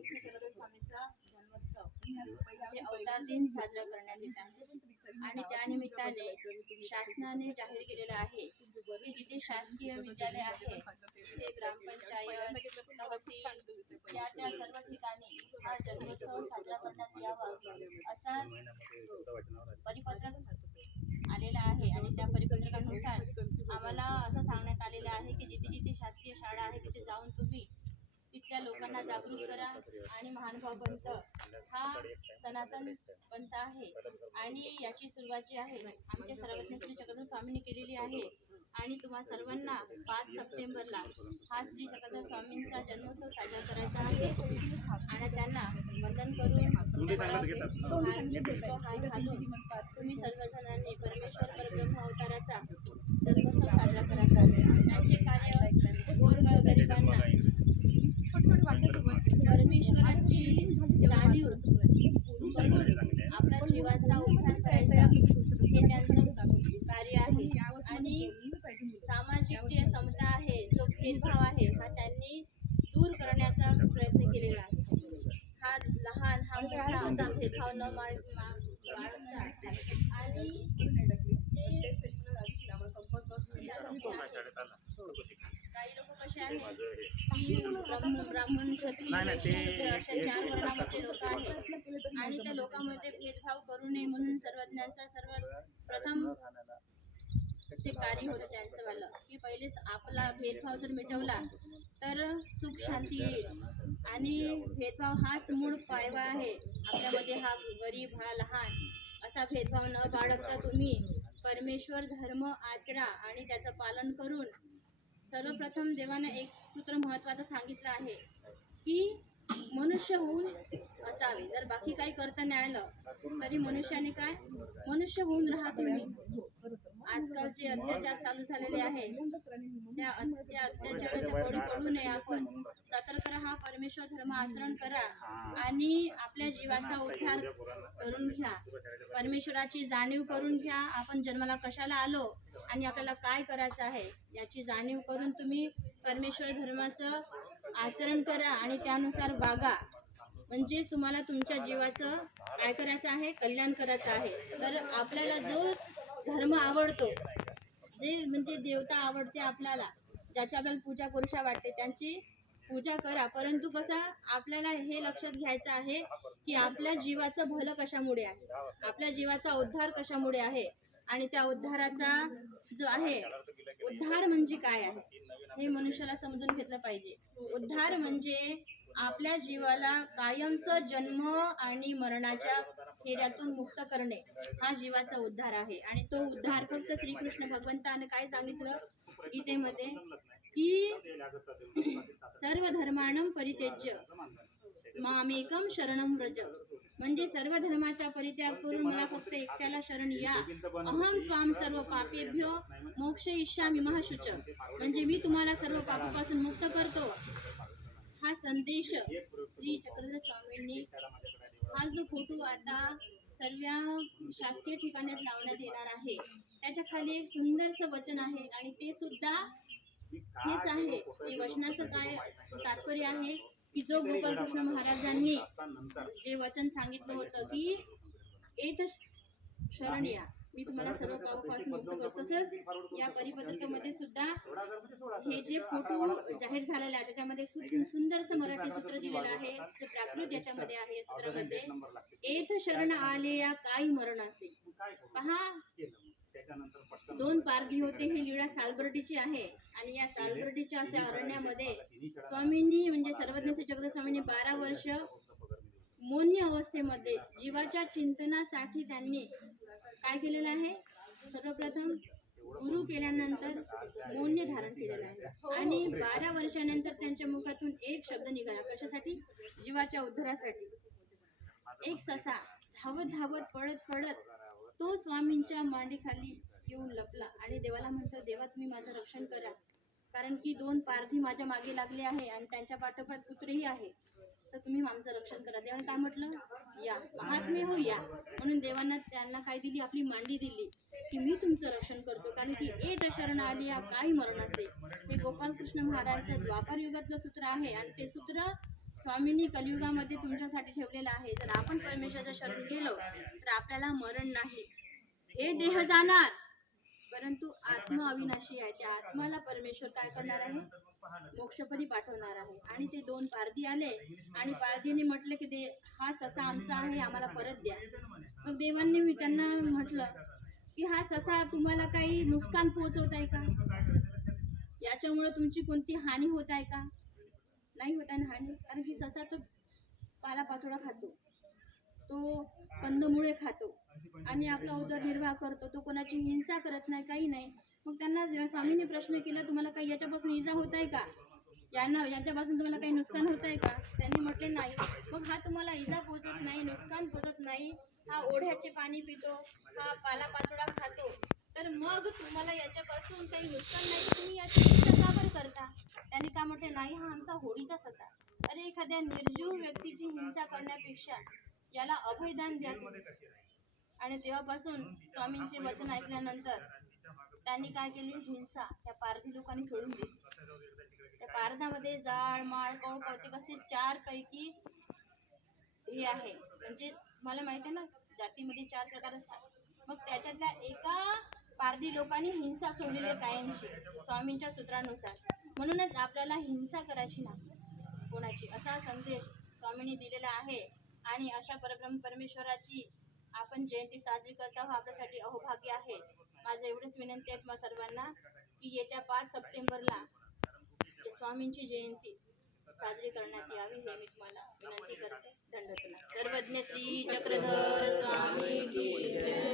स्वामींचा जन्मोत्सव जे अवतार दिन साजरा करण्यात येत आहे आणि त्यानिमित्ताने शासनाने जाहीर केलेलं आहे की जिथे शासकीय विद्यालय आहे तिथे ग्रामपंचायत तहसील त्या सर्व ठिकाणी हा जन्मोत्सव साजरा करण्यात यावा असा परिपत्रक आलेला आहे आणि त्या परिपत्रकानुसार आम्हाला असं सांगण्यात आलेलं आहे की जिथे जिथे शासकीय शाळा आहे तिथे जाऊन तुम्ही तिथल्या लोकांना जागरूक करा आणि महानुभाव पंथ हा सनातन पंथ आहे आणि याची सुरुवात जी आहे आमच्या सर्वज्ञ श्री चक्रधर स्वामींनी केलेली आहे आणि तुम्हा सर्वांना पाच सप्टेंबरला हा श्री चक्रधर स्वामींचा जन्मोत्सव साजरा करायचा आहे आणि त्यांना वंदन करून तुम्ही सर्वजणांनी परमेश्वर परब्रह्म अवताराचा जन्मोत्सव साजरा करायचा आहे त्यांचे कार्य गोर गरिबांना परमेश्वराची जाणीव करून देवाचा उद्धार करायचा. हे त्यांचं कार्य आहे. आणि सामाजिक जे समता आहे जो भेदभाव आहे हा त्यांनी दूर करण्याचा प्रयत्न केलेला आहे. हा लहान हा मोठा असा भेदभाव न मा- बाळगता आणि जे हो. काही लोक कसे आहेत? की ब्राह्मण ब्राह्मण क्षत्रिय वैश्य शूद्र अशा चार वर्णामध्ये लोक आहेत. आणि त्या लोकांमध्ये भेदभाव करू नये म्हणून सर्वज्ञांचा सर्वात प्रथम कार्य होतं त्यांचं वालं. की पहिलेच आपला भेदभाव जर मिटवला तर सुख शांती येईल. आणि भेदभाव हाच मूळ पायवा आहे. आपल्यामध्ये हा गरीब हा लहान असा भेदभाव न बाळगता तुम्ही परमेश्वर धर्म आचरा आणि त्याचं पालन करून सर्वप्रथम देवानं एक सूत्र महत्वाचं सांगितलं आहे की मनुष्य होऊन असावे. जर बाकी काही करता नाही आलं तरी मनुष्याने काय? मनुष्य होऊन राहा तुम्ही. आजकाल जे अत्याचार चालू झालेले आहे त्या अत- त्या अत्याचाराच्या बळी पडू नये आपण. सतर्क राहा परमेश्वर धर्म आचरण करा आणि आपल्या जीवाचा उद्धार करून घ्या. परमेश्वराची जाणीव करून घ्या. आपण जन्माला कशाला आलो आणि आपल्याला काय करायचं आहे याची जाणीव करून तुम्ही परमेश्वर धर्माचं आचरण करा आणि त्यानुसार वागा. म्हणजे तुम्हाला तुमच्या जीवाचं काय करायचं आहे? कल्याण करायचं आहे. तर आपल्याला जो धर्म आवडतो. जे म्हणजे देवता आवडते आपल्याला ज्याची आपल्याला पूजा करूशा वाटते त्यांची पूजा करा. परंतु कसं आपल्याला हे लक्षात घ्यायचं आहे की आपल्या जीवाचं भलं कशामुळे आहे? आपल्या जीवाचा उद्धार कशामुळे आहे? आणि त्या उद्धाराचा जो आहे उद्धार म्हणजे काय आहे? हे मनुष्याला समजून घेतलं पाहिजे. उद्धार म्हणजे आपल्या जीवाला कायमचं जन्म आणि मरणाच्या फेऱ्यातून मुक्त करणे हा जीवाचा उद्धार आहे. आणि तो उद्धार फक्त श्रीकृष्ण भगवंतानं काय सांगितलं? गीतेमध्ये की सर्व धर्माणम परित्यज्य. मामेकम शरणम व्रज. म्हणजे सर्व धर्माचा परित्याग करून मला फक्त एकट्याला शरण या. अहम त्वाम सर्व पापेभ्यो मोक्ष इच्छा महाशुच. म्हणजे मी तुम्हाला सर्व पापापासून मुक्त करतो. हा संदेश श्री चक्रधर स्वामींनी हा जो फोटो आता सर्व शासकीय ठिकाणात लावण्यात येणार आहे त्याच्याखाली एक सुंदरसं वचन आहे आणि ते सुद्धा हेच आहे. ते वचनाचं काय तात्पर्य आहे की जो गोपालकृष्ण महाराजांनी जे वचन सांगितलं होतं की एक शरण या मी तुम्हाला सर्व पापापासून मुक्त करतो. तसंच या परिपत्रकामध्ये सुद्धा हे जे फोटो जाहीर झालेले आहे त्याच्यामध्ये सुंदरसं मराठी सूत्र दिलेलं आहे. जे प्राकृत याच्यामध्ये आहे या सूत्रामध्ये एथ शरण आले या काही मरण असे पहा. दोन पारधी होते ही लीळा सालबर्डीची आहे. आणि या सालबर्डीच्या अशा अरण्यामध्ये स्वामींनी म्हणजे सर्वज्ञ श्री जगदीश स्वामींनी बारा वर्ष मौन्य अवस्थेमध्ये जीवाच्या चिंतनासाठी त्यांनी काय केलेलं आहे? सर्वप्रथम गुरु केल्यानंतर मौन्य धारण केलेलं आहे. आणि बारा वर्षानंतर त्यांच्या मुखातून एक शब्द निघाला. कशासाठी? जीवाच्या उद्धारासाठी. एक ससा धावत धावत पळत पळत तो स्वामींच्या मांडीखाली येऊन लपला आणि देवाला म्हणतो देवा तुम्ही माझं रक्षण करा. कारण की दोन पारधी माझ्या मागे लागले आहे आणि त्यांच्या पाठोपाठ कुत्रेही आहे. तर तुम्ही आमचं रक्षण करा. देवाने काय म्हटलं? या. महात्मे हो या म्हणून देवांना त्यांना काय दिली? आपली मांडी दिली की मी तुमचं रक्षण करतो. कारण की ए शरण आली या काही मरण असे हे गोपालकृष्ण महाराजचं द्वापार युगातलं सूत्र आहे आणि ते सूत्र स्वामींनी कलियुगामध्ये तुमच्यासाठी ठेवलेलं आहे. जर आपण परमेश्वराच्या शरण गेलो तर आपल्याला मरण नाही. हे देह जाणार. परंतु आत्मा अविनाशी आहे. त्या आत्माला परमेश्वर काय करणार आहे? मोक्षपदी पाठवणार आहे. आणि ते दोन पारधी आले आणि पारधीने म्हटलं की दे हा ससा आमचा आहे आम्हाला परत द्या. मग देवांनी मी त्यांना म्हटलं की हा ससा तुम्हाला काही नुकसान पोहोचवत आहे का? याच्यामुळे तुमची कोणती हानी होत आहे का? नाही होत आहे ना हानी? कारण की ससा तो पालापाचोळा खातो. तो कंदमुळे खातो. आणि आपला उदरनिर्वाह करतो तो कोणाची हिंसा करत नाही काही नाही. मग त्यांना स्वामींनी स्वामीने प्रश्न केला तुम्हाला काही याच्यापासून इजा होत आहे का? यांना यांच्यापासून तुम्हाला काही नुकसान होत आहे का? त्यांनी म्हटले नाही. मग हा तुम्हाला इजा पोचत नाही नुकसान पोचत नाही. हा ओढ्याचे पाणी पितो हा पालापाचोळा खातो. तर मग तुम्हाला याच्यापासून काही नुकसान नाही तुम्ही याची का बरं करता? त्यांनी का म्हटले नाही हा आमचा होळीचा ससा. अरे एखाद्या निर्जीव व्यक्तीची हिंसा करण्यापेक्षा याला अभयदान द्या आणि तेव्हापासून स्वामींचे वचन ऐकल्यानंतर त्यांनी काय केली? हिंसा त्या पारधी लोकांनी सोडून दिली. त्या पारधामध्ये जाळ माळ कौळ कौतिक असे चार पैकी हे आहे. म्हणजे मला माहीत आहे ना जातीमध्ये चार प्रकार असतात. मग त्याच्यातल्या एका पारधी लोकांनी हिंसा सोडलेली कायमची स्वामींच्या सूत्रानुसार. म्हणूनच आपल्याला हिंसा करायची नाही कोणाची? असा संदेश स्वामींनी दिलेला आहे. आणि अशा परब्रह्म परमेश्वराची आपण जयंती साजरी करत आहोत आपल्यासाठी अहोभाग्य आहे. माझं एवढंच विनंती आहे सर्वांना की येत्या पाच सप्टेंबरला स्वामींची जयंती साजरी करण्यात यावी हे मी तुम्हाला विनंती करते. दंडवत सर्वज्ञ श्री चक्रधर स्वामी की